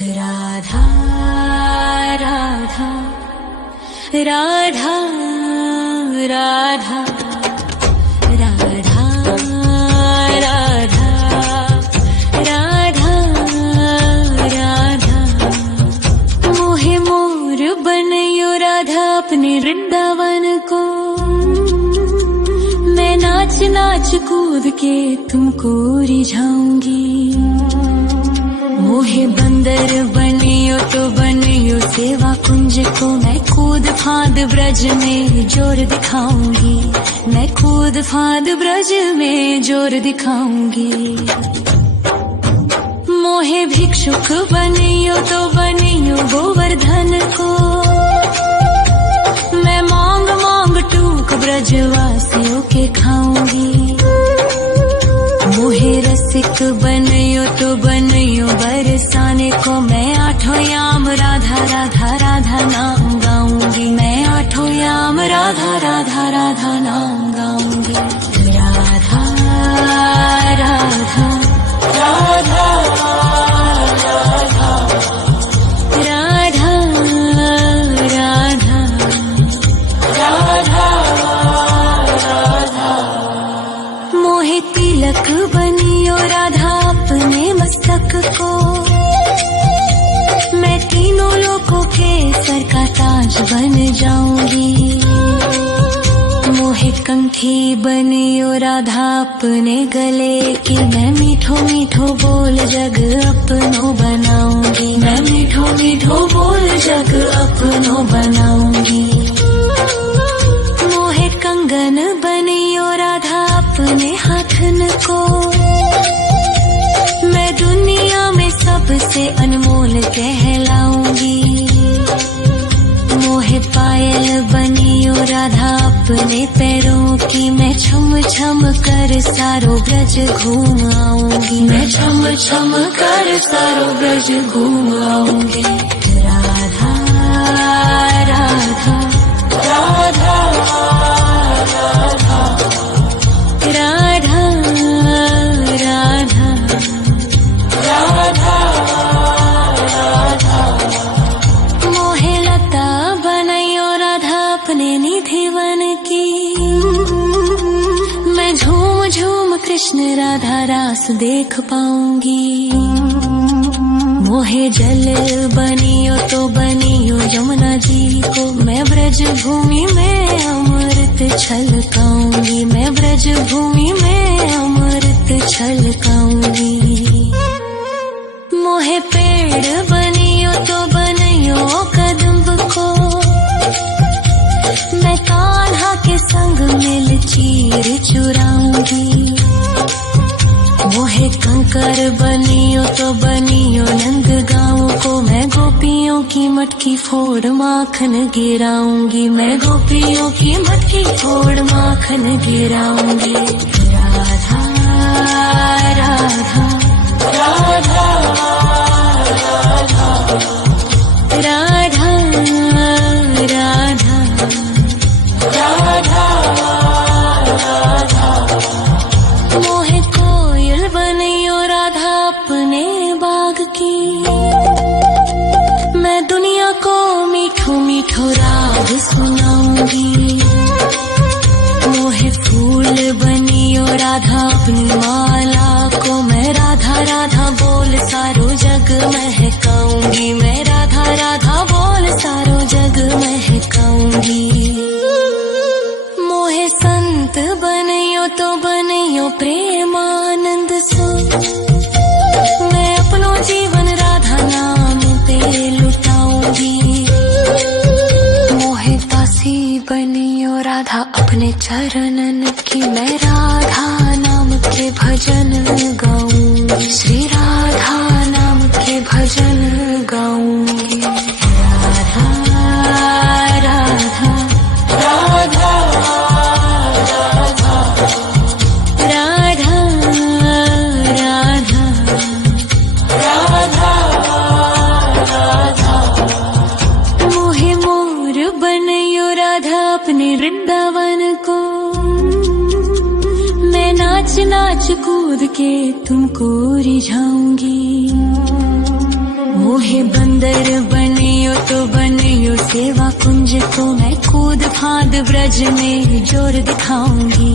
राधा राधा राधा राधा राधा राधा राधा राधा मोहे मोर बनयो राधा अपने वृंदावन को। मैं नाच नाच कूद के तुमको रिझाऊंगी। मोहे बंदर बनियो तो बनियो सेवा कुंज को। मैं कूद फांद ब्रज में जोर दिखाऊंगी। मैं कूद फांद ब्रज में जोर दिखाऊंगी। मोहे भिक्षुक बनियो तो बनियो गोवर्धन को। मैं मांग मांग टूक ब्रजवासियों के खाऊंगी। मोहे रसिक बनयो तो बनयो बरसाने को। मैं आठों याम राधा राधा राधा नाम गाऊंगी। मैं आठों याम राधा राधा राधा नाम गाऊंगी। राधा राधा राधा राधा राधा राधा राधा। मोहे तिलक बनियो राधा अपने मस्तक को। मैं तीनों लोगों के सर का ताज बन जाऊंगी। मोहे कंठी बनियो राधा अपने गले की। मैं मीठो मीठो बोल जग अपनो बनाऊंगी। मैं मीठो मीठो बोल जग अपनो बनाऊंगी। मोहे कंगन बनियो राधा अपने हाथन को। मैं दुनिया में सबसे अनमोल कहलाऊंगी। मोहे पायल बनियो राधा अपने पैरों की। मैं छम छम कर सारो ब्रज घूम आऊंगी। मैं छम छम कर सारो ब्रज घूम आऊंगी। राधा राधा राधा राधा राधा राधा राधा राधा। मोहे लता बनयो राधा अपने निधिवन की। मैं झूम झूम कृष्ण राधा रास देख पाऊंगी। मोहे जल बनियो तो बनियो यमुना जी को। मैं ब्रज भूमि में अमृत छलकाऊंगी। मैं ब्रज भूमि में अमृत छलकाऊंगी। मोहे पेड़ बनियो तो बनियो कदम्ब को। मैं कान्हा के संग मिल चीर चुराऊंगी। मोहे कंकर बनियो तो बनियो नंद गाँव को। मैं गोपियों की मटकी फोड़ माखन गिराऊंगी। मैं गोपियों की मटकी फोड़ माखन गिराऊंगी। राधा राधा राधा राधा राधा राधा राधा। मोहे कोयल बनियो राधा अपने बाग की। मैं दुनिया को मीठो मीठो राग सुनाऊंगी। मोहे फूल बनियो राधा अपनी माला को। मैं राधा राधा बोल सारो जग महकाऊंगी। मैं राधा राधा बोल सारो जग महकाऊंगी। मोहे संत बनियो तो बनियो प्रेमानंद सो। मैं अपनो जीवन राधा नाम पे लुटाऊंगी। मोहे दासी बनियो राधा अपने चरणन की। मैं राधा नाम के भजन गाऊंगी। श्री राधा नाम के भजन गाऊंगी। राधा राधा राधा राधा राधा राधा राधा। मोहे मोर बनयो राधा अपने वृंदावन को। मैं नाच नाच कूद के तुमको रिझाऊंगी। मोहे मोहे बंदर बनियो तो बनियो सेवा कुंज को मैं कूद फांद ब्रज में जोर दिखाऊंगी,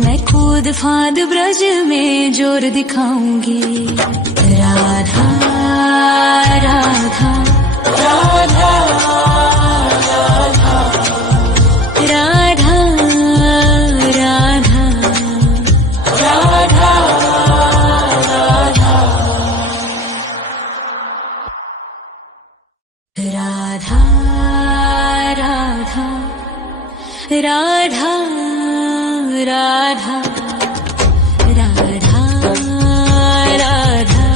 मैं कूद फांद ब्रज में जोर दिखाऊंगी। राधा राधा राधा राधा राधा राधा राधा राधा राधा राधा राधा राधा राधा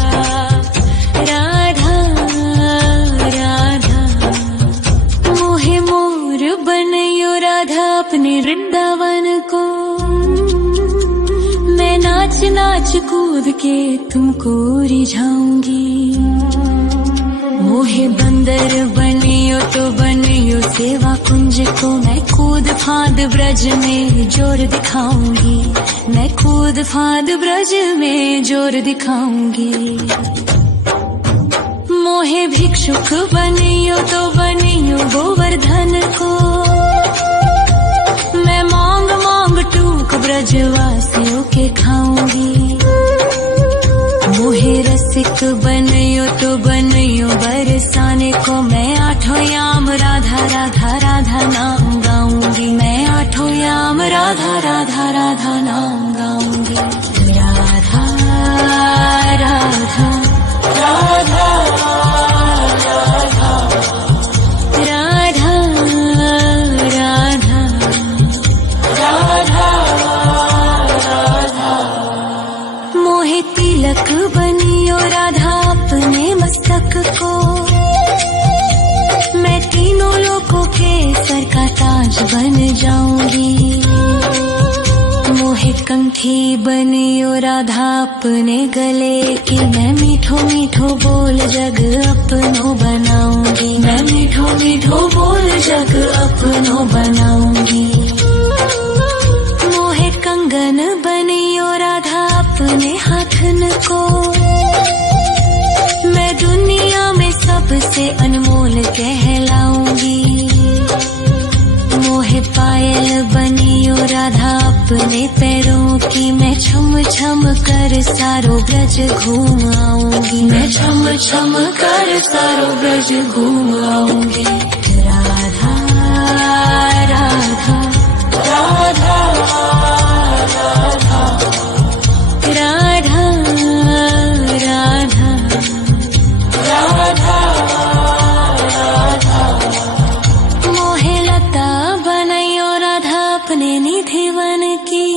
राधा राधा मोहे मोर बनयो राधा अपने वृंदावन को, मैं नाच नाच कूद के तुमको रिझाऊंगी। मोहे बंदर बनियो तो बनियो सेवा कुंज को मैं कूद फांद ब्रज में जोर दिखाऊंगी, मैं कूद फांद ब्रज में जोर दिखाऊंगी। मोहे भिक्षुक बनियो तो बनियो गोवर्धन को, मैं मांग मांग टूक ब्रजवासियों के खाऊंगी। मोहे रसिक बनियो तो बनियो बरसाने को, मैं आठों याम राधा राधा राधा नाम गाऊंगी, मैं आठों याम राधा राधा राधा नाम गाऊंगी। राधा राधा राधा राधा राधा राधा राधा राधा मोहे तिलक बनियो राधा अपने मस्तक को, मैं तीनों लोगों के सर का ताज बन जाऊंगी। मोहे कंठी बनियो राधा अपने गले की, मैं मीठो मीठो बोल जग अपनो बनाऊंगी, मैं मीठो मीठो बोल जग अपनो बनाऊंगी। मोहे कंगन बनियो राधा अपने हाथन को, मैं दुनिया में सबसे अनमोल कहलाऊंगी। मोहे पायल बनियो राधा अपने पैरों की, मैं छम छम कर सारो ब्रज घूम आऊंगी, मैं छम छम कर सारो ब्रज घूम आऊंगी। राधा राधा राधा राधा राधा राधा राधा राधा मोहे लता बनयो राधा अपने निधि वन की,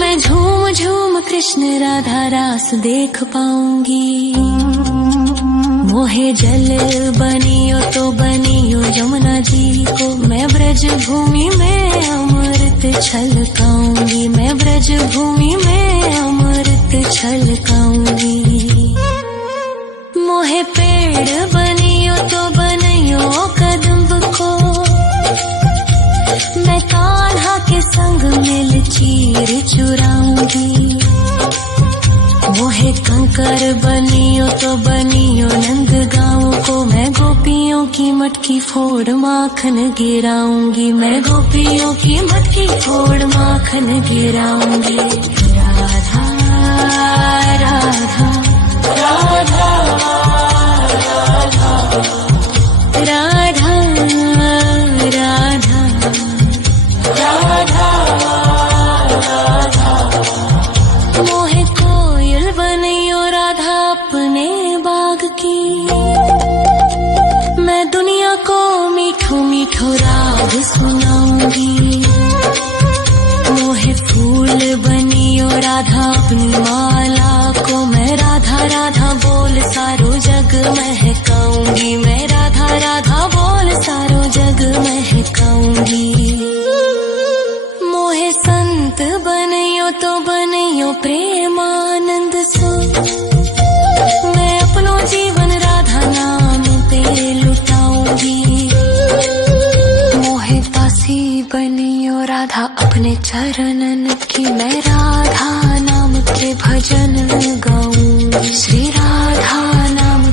मैं झूम झूम कृष्ण राधा रास देख पाऊंगी। मोहे जल बनियो तो बनियो यमुना जी को, मैं ब्रज भूमि में अमृत छलकाऊंगी, मैं ब्रज भूमि में अमृत छलकाऊंगी। मोहे पेड़ बनियो तो बनियो कदम्ब को, मैं कान्हा के संग मिल चीर चुराऊंगी। मोहे कंकर बनियो तो बनियो नंद गाँव को, मैं गोपियों की मटकी फोड़ माखन गिराऊंगी, मैं गोपियों की मटकी फोड़ माखन गिराऊंगी। राधा राधा राधा राधा राधा राधा राधा राधा मोहे कोयल बनियो राधा अपने बाग की, मैं दुनिया को मीठो मीठो राग सुनाऊंगी। मोहे फूल बनियो राधा अपनी माला को, मैं राधा राधा बोल सारो जग महकाऊंगी, मैं राधा राधा बोल सारो जग महकाऊंगी। मोहे संत बनियो तो बनियो प्रेमानंद सो, मैं अपनो जीवन राधा नाम पे लुटाऊंगी। मोहे दासी बनियो राधा अपने चरणन की, मैं राधा नाम के भजन गाऊंगी, श्री राधा नाम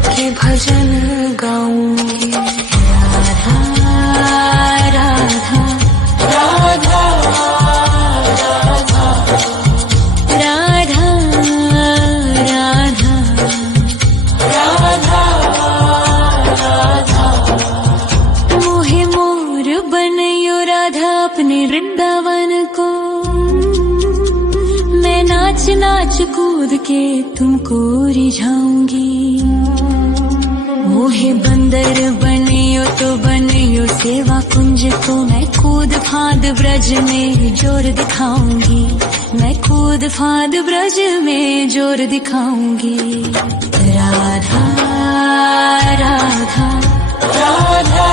नाच कूद के तुमको रिझाऊंगी। मोहे बंदर बनियो तो बनियो सेवा कुंज को, मैं कूद फांद ब्रज में जोर दिखाऊंगी। मैं कूद फांद ब्रज में जोर दिखाऊंगी। राधा राधा राधा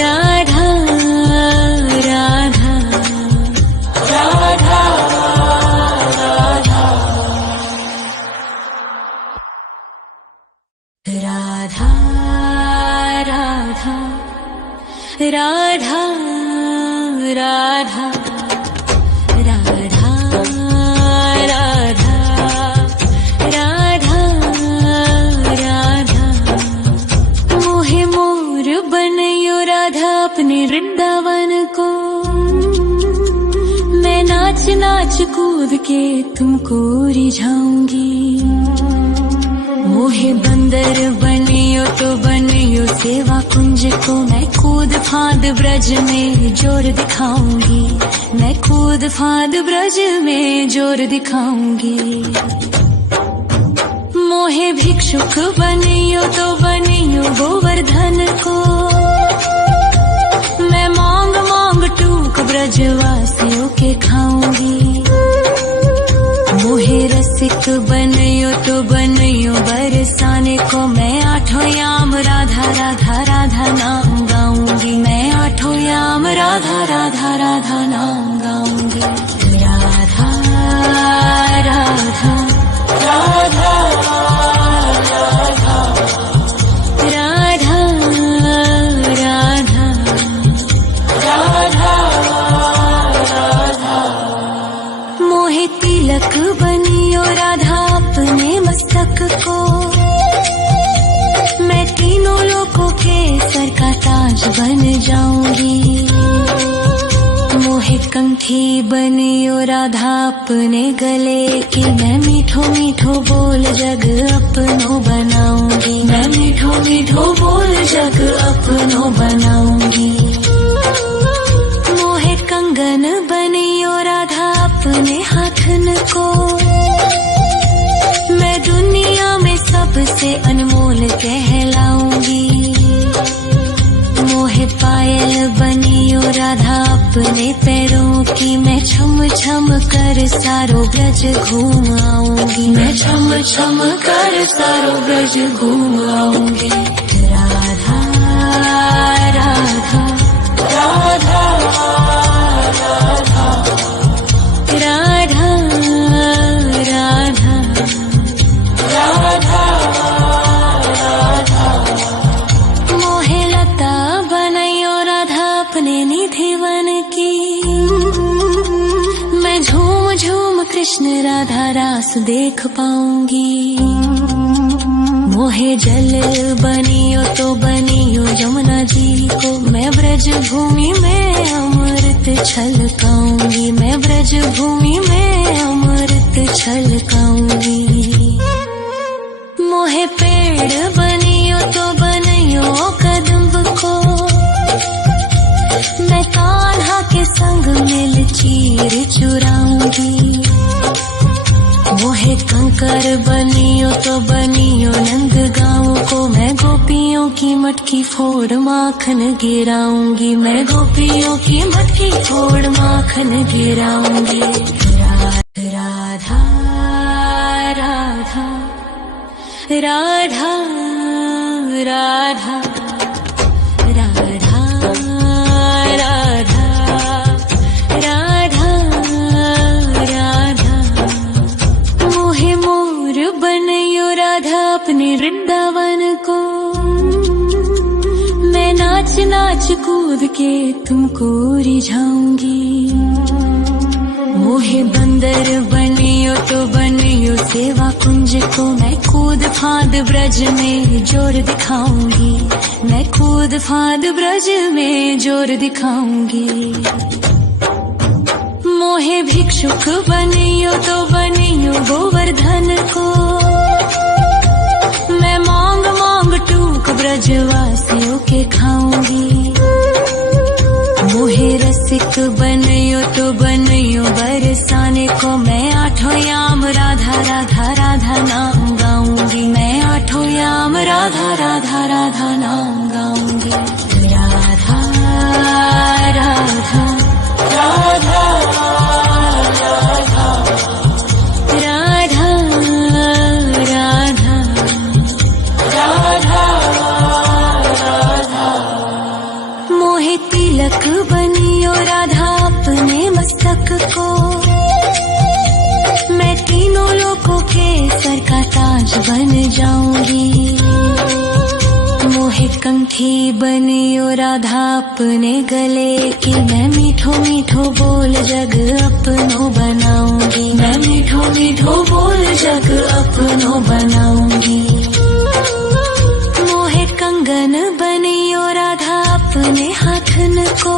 राधा राधा राधा राधा राधा राधा राधा राधा राधा राधा राधा। मोहे मोर बनयो राधा अपने वृंदावन को, मैं नाच नाच कूद के तुमको रिझाऊंगी। मोहे बंदर बनियो तो बनियो सेवा कुंज को, मैं कूद फांद ब्रज में जोर दिखाऊंगी। मैं कूद फांद ब्रज में जोर दिखाऊंगी। मोहे भिक्षुक बनियो तो बनियो गोवर्धन को, मैं मांग मांग टूक ब्रजवासियों के खाऊंगी। मोहे रसिक बनियो तो बनियो बरसाने को, मैं आठों याम राधा राधा राधा नाम गाऊंगी। मैं आठों याम राधा राधा राधा नाम गाऊंगी। राधा राधा राधा राधा राधा राधा राधा। मोहे तिलक बनियो राधा अपने मस्तक को, मैं तीनों लोगों के सर का ताज बन जाऊंगी। मोहे कंठी बनियो राधा अपने गले की, मैं मीठो मीठो बोल जग अपनो बनाऊंगी। मैं मीठो मीठो बोल जग अपनो बनाऊंगी। मोहे कंगन बनियो राधा अपने हाथन को, मैं दुनिया में सबसे अनमोल कहलाऊंगी। मोहे पायल बनियो राधा अपने पैरों की, मैं छम छम कर सारो ब्रज घूम आऊंगी। मैं छम छम कर सारो ब्रज घूम आऊंगी। राधा राधा राधा राधा राधा राधा राधा राधा। मोहे लता बनयो राधा अपने निधि वन की, मैं झूम झूम कृष्ण राधा रास देख पाऊंगी। मोहे जल बनियो तो बनियो यमुना जी को, मैं ब्रज भूमि में अमृत छलकाऊंगी। मैं ब्रज भूमि में अमृत छलकाऊंगी। मोहे पेड़ बनियो तो बनियो कदम्ब को, मैं कान्हा के संग मिल चीर चुराऊंगी। मोहे कंकर बनियो तो बनियो नंद गाँव को, मैं गोपियों की मटकी फोड़ माखन गिराऊंगी। मैं गोपियों की मटकी फोड़ माखन गिराऊंगी। राधा राधा राधा राधा राधा राधा राधा राधा। मोहे मोर बनयो राधा अपने वृंदावन को, मैं नाच नाच कूद के तुमको रिझाऊंगी। मोहे बंदर बनियो तो बनियो सेवा कुंज को, मैं कूद फांद ब्रज में जोर दिखाऊंगी। मैं कूद फांद ब्रज में जोर दिखाऊंगी। मोहे भिक्षुक बनियो तो बनियो गोवर्धन को, मैं मांग मांग टूक ब्रजवासियों के खाऊंगी। मोहे रसिक बनियो तो बनियो बरस राधा नाम गाऊंगी, मैं आठों याम राधा राधा राधा नाम गाऊंगी। राधा राधा राधा राधा राधा राधा राधा। मोहे तिलक बनियो राधा अपने मस्तक को, मैं तीनों लोगों के सर का ताज बन जाऊंगी। मोहे कंठी बनियो राधा अपने गले की, मैं मीठो मीठो बोल जग अपनो बनाऊंगी, मैं मीठो मीठो बोल जग अपनो बनाऊंगी। मोहे कंगन बनियो राधा अपने हाथन को,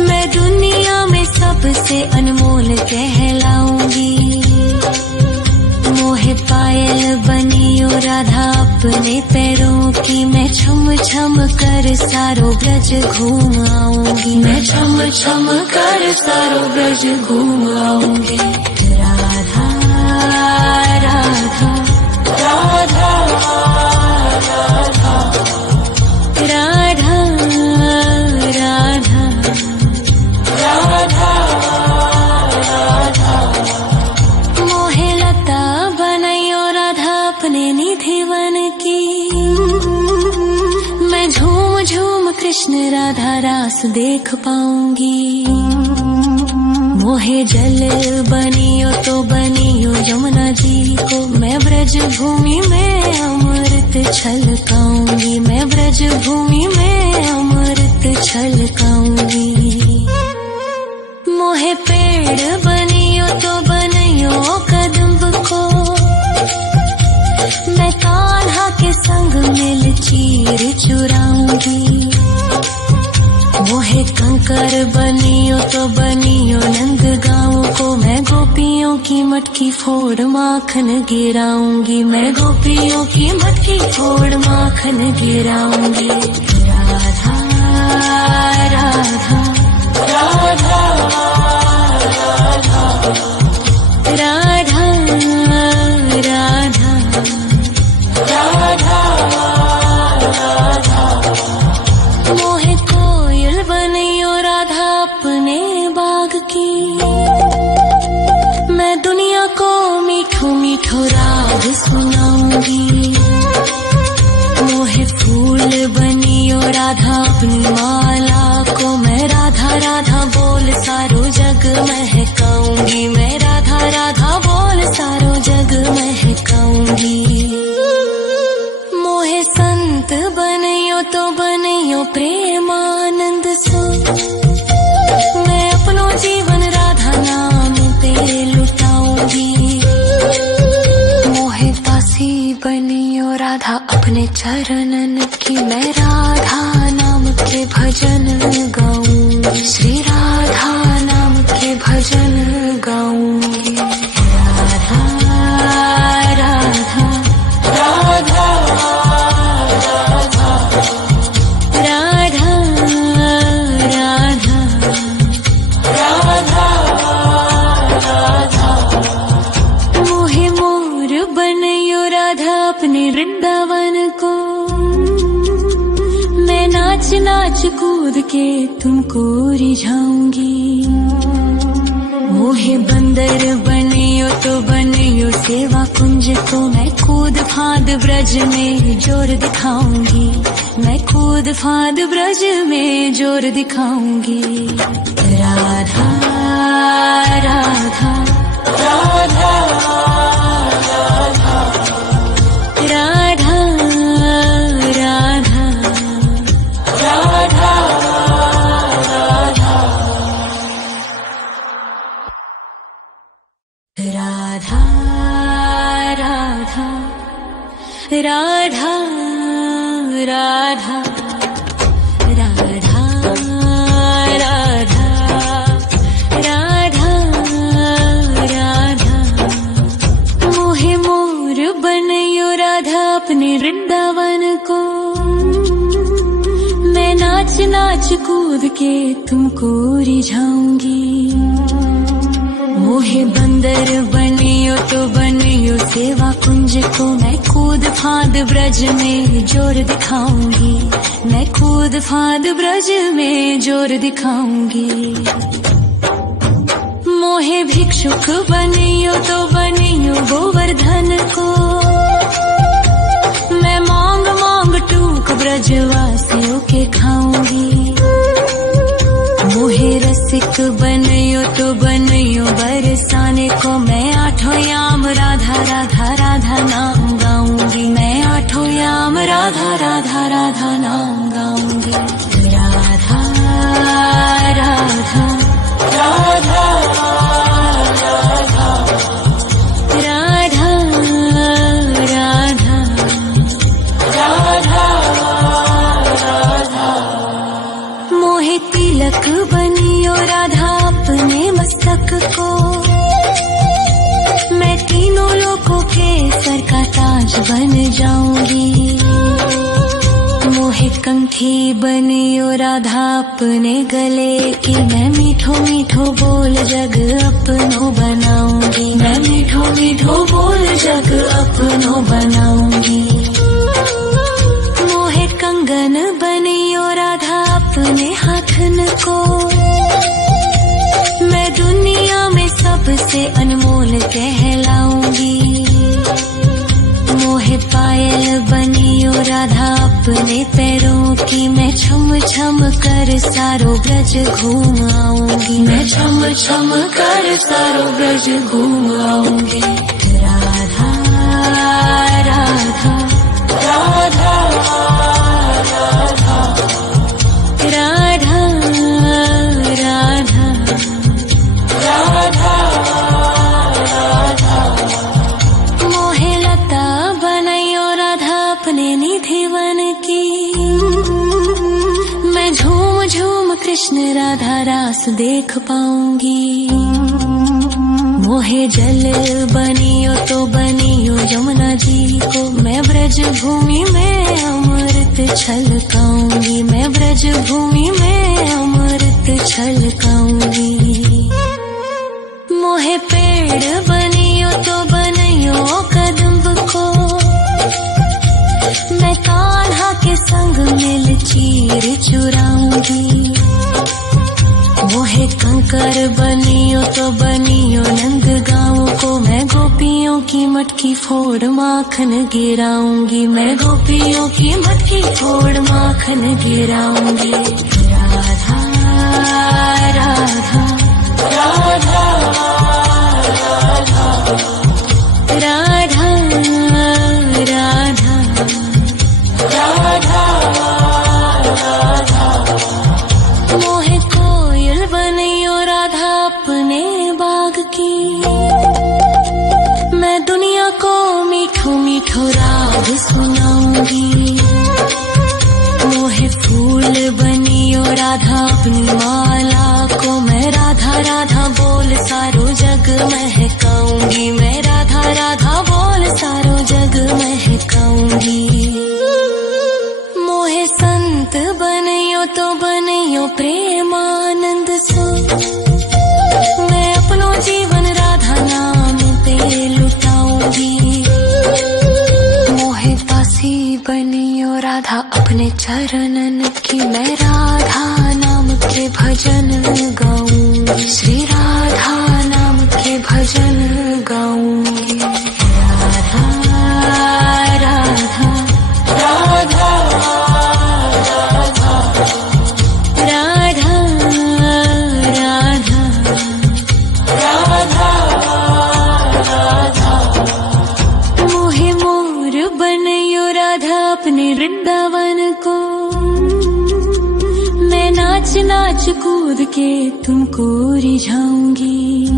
मैं दुनिया में सबसे अनमोल कहलाऊंगी। मोहे पायल बनियो राधा अपने पैरों की, मैं छम छम कर सारो ब्रज घूम आऊंगी, मैं छम छम कर सारो ब्रज घूम आऊंगी। राधा राधा राधा राधा राधा राधा राधा। मोहे लता बनायो राधा अपने निधि वन की, मैं झूम झूम कृष्ण राधा रास देख पाऊंगी। मोहे जल बनियो तो बनियो यमुना जी को, मैं ब्रज भूमि में अमृत छलकाऊंगी, मैं ब्रज भूमि में अमृत छलकाऊंगी। मोहे पेड़ बनियो तो बनियो कदम्ब को, मैं कान्हा के संग मिल चीर चुराऊंगी। मोहे कंकर बनियो तो बनियो नंद गाँव को, मैं गोपियों की मटकी फोड़ माखन गिराऊंगी, मैं गोपियों की मटकी फोड़ माखन गिराऊंगी। राधा राधा राधा राधा राधा राधा राधा। मोहे कोयल बनियो राधा अपने बाग की, मैं दुनिया को मीठो मीठो राग सुनाऊंगी। मोहे फूल बनियो राधा अपनी माला को, मैं राधा राधा बोल सारो जग महकाऊंगी, मैं राधा राधा बोल सारो जग महकाऊंगी। मोहे संत बनियो तो बनियो प्रेमानंद सो, मैं अपनो जीवन राधा नाम पे लुटाऊंगी। मोहे दासी बनियो राधा अपने चरणन की, मैं राधा नाम के भजन गाऊंगी, श्री राधा नाम के भजन गाऊंगी। राधा राधा राधा राधा राधा राधा। मोहे मोर बनियो राधा अपने वृंदावन को, मैं नाच नाच कूद के तुमको रिझाऊंगी। मोहे बंदर बनियो तो बनियो सेवा कुंज को, मैं कूद फांद ब्रज में जोर दिखाऊंगी, मैं कूद फांद ब्रज में जोर दिखाऊंगी। राधा राधा राधा राधा राधा राधा राधा राधा राधा राधा राधा राधा राधा राधा राधा। मोहे मोर बनियो राधा अपने वृंदावन को, मैं नाच नाच कूद के तुमको रिझाऊंगी। मोहे बंदर बनियो तो बनियो सेवा कुंज को, मैं कूद फांद ब्रज में जोर दिखाऊंगी, मैं कूद फांद ब्रज में जोर दिखाऊंगी। मोहे भिक्षुक बनियो तो बनियो गोवर्धन को, मैं मांग मांग टूक ब्रजवासियों के खाऊंगी। मोहे रसिक बनियो तो बनियो बरसाने को, मैं आठों याम राधा राधा राधा नाम गाऊंगी, मैं आठों याम राधा राधा राधा नाम गाऊंगी। राधा राधा राधा राधा राधा राधा राधा। मोहे तिलक बनियो राधा अपने मस्तक को, मैं तीनों लोगों के सर का ताज बन जाऊंगी। मोहे कंठी बनियो राधा अपने गले की, मैं मीठो मीठो बोल जग अपनो बनाऊंगी, मैं मीठो मीठो बोल जग अपनो बनाऊंगी। मोहे कंगन बनियो राधा अपने हाथन को, मैं दुनिया में सबसे अनमोल कहलाऊंगी। मोहे पायल बनियो राधा अपने पैरों की, मैं छम छम कर सारो ब्रज घूम आऊंगी, मैं छम छम कर सारो ब्रज घूम आऊंगी। राधा राधा राधा राधा राधा राधा राधा राधा। मोहे लता बनायो राधा अपने निधि वन की, मैं झूम झूम कृष्ण राधा रास देख पाऊंगी। मोहे जल बनियो तो बनियो यमुना जी को, मैं ब्रज भूमि में अमृत छलकाऊंगी, मैं ब्रज भूमि में अमृत छलकाऊंगी। मोहे पेड़ बनियो तो बनियो कदम्ब को, मैं कान्हा के संग मिल चीर चुराऊंगी। मोहे कंकर बनियो तो बनियो नंद गाँव को, मैं गोपियों की मटकी फोड़ माखन गिराऊंगी, मैं गोपियों की मटकी फोड़ माखन गिराऊंगी। राधा राधा राधा राधा राधा राधा राधा। मोहे कोयल बनियो राधा अपने बाग की, मैं दुनिया को मीठो मीठो राग सुनाऊंगी। मोहे फूल बनियो राधा अपनी माला को, मैं राधा राधा बोल सारो जग महकाऊंगी, मैं राधा राधा बोल सारो जग महकाऊंगी। मोहे संत बनियो तो बनियो प्रेमानंद सो, मैं अपनो जीवन राधा नाम पे लुटाऊंगी। मोहे दासी बनियो राधा अपने चरणन की, मैं राधा नाम के भजन गाऊंगी, श्री राधा नाम के भजन गाऊंगी। राधा राधा राधा राधा राधा राधा राधा राधा। मोहे मोर बनियो राधा अपने वृंदावन को, मैं नाच नाच कूद के तुमको रिझाऊंगी।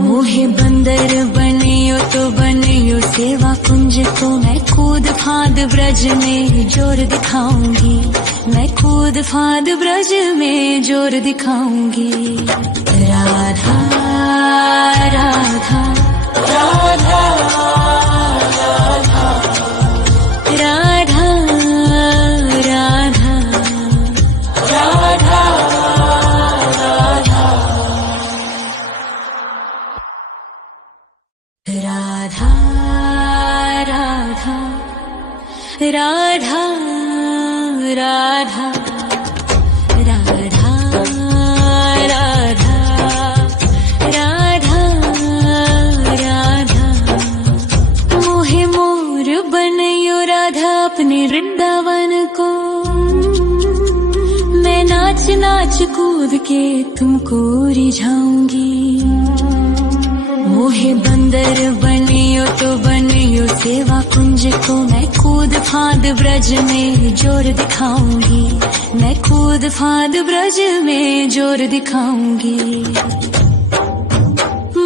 मोहे बंदर बनियो तो बनियो सेवा कुंज को, मैं कूद फांद ब्रज में जोर दिखाऊंगी, मैं कूद फांद ब्रज में जोर दिखाऊंगी। राधा राधा राधा राधा राधा राधा राधा राधा। राधा राधा राधा राधा राधा राधा राधा राधा मोहे मोर बनयो राधा अपने वृंदावन को मैं नाच नाच कूद के तुमको रिझाऊंगी मोहे बंदर बनियो तो बनियो सेवा कुंज को मैं कूद फांद ब्रज में जोर दिखाऊंगी मैं कूद फांद ब्रज में जोर दिखाऊंगी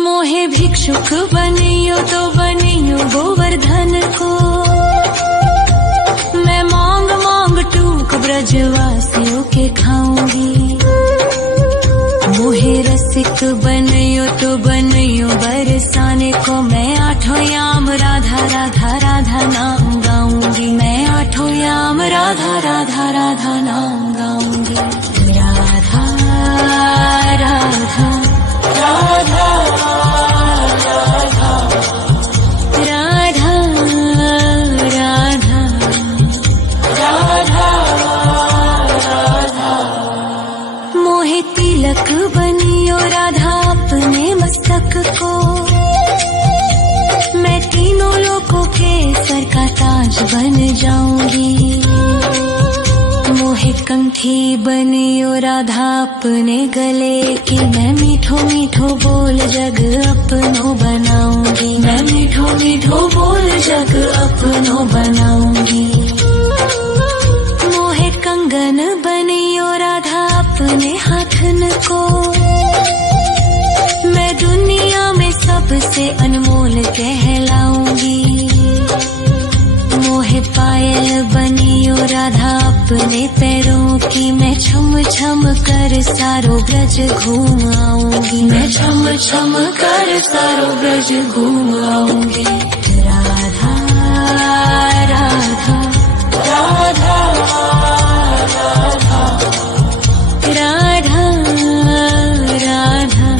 मोहे भिक्षुक बनियो तो बनियो गोवर्धन को मैं मांग मांग टूक ब्रजवासियों के खाऊंगी मोहे रसिक बनियो तो बनियो बरसाने को मैं आठों याम राधा राधा राधा नाम गाऊंगी मैं आठों याम राधा राधा राधा नाम गाऊंगी राधा राधा राधा राधा राधा राधा राधा मोहे तिलक बनियो राधा अपने मस्तक को मैं तीनों लोगों के सर का ताज बन जाऊंगी मोहे कंठी बनियो राधा अपने गले की मैं मीठो मीठो बोल जग अपनो बनाऊंगी मैं मीठो मीठो बोल जग अपनो बनाऊंगी मोहे कंगन बनियो राधा अपने हाथन को मैं दुनिया में सबसे अनमोल कहलाऊंगी मोहे पायल बनियो राधा अपने पैरों की मैं छम छम कर सारो ब्रज घूम आऊंगी मैं छम छम कर सारो ब्रज घूम आऊंगी राधा राधा राधा राधा राधा राधा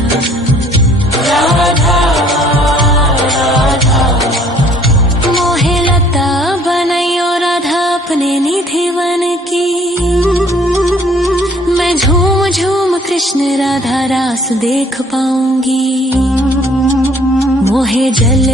राधा मोहे लता बनयो राधा अपने निधिवन की मैं झूम झूम कृष्ण राधा रास देख पाऊंगी मोहे जल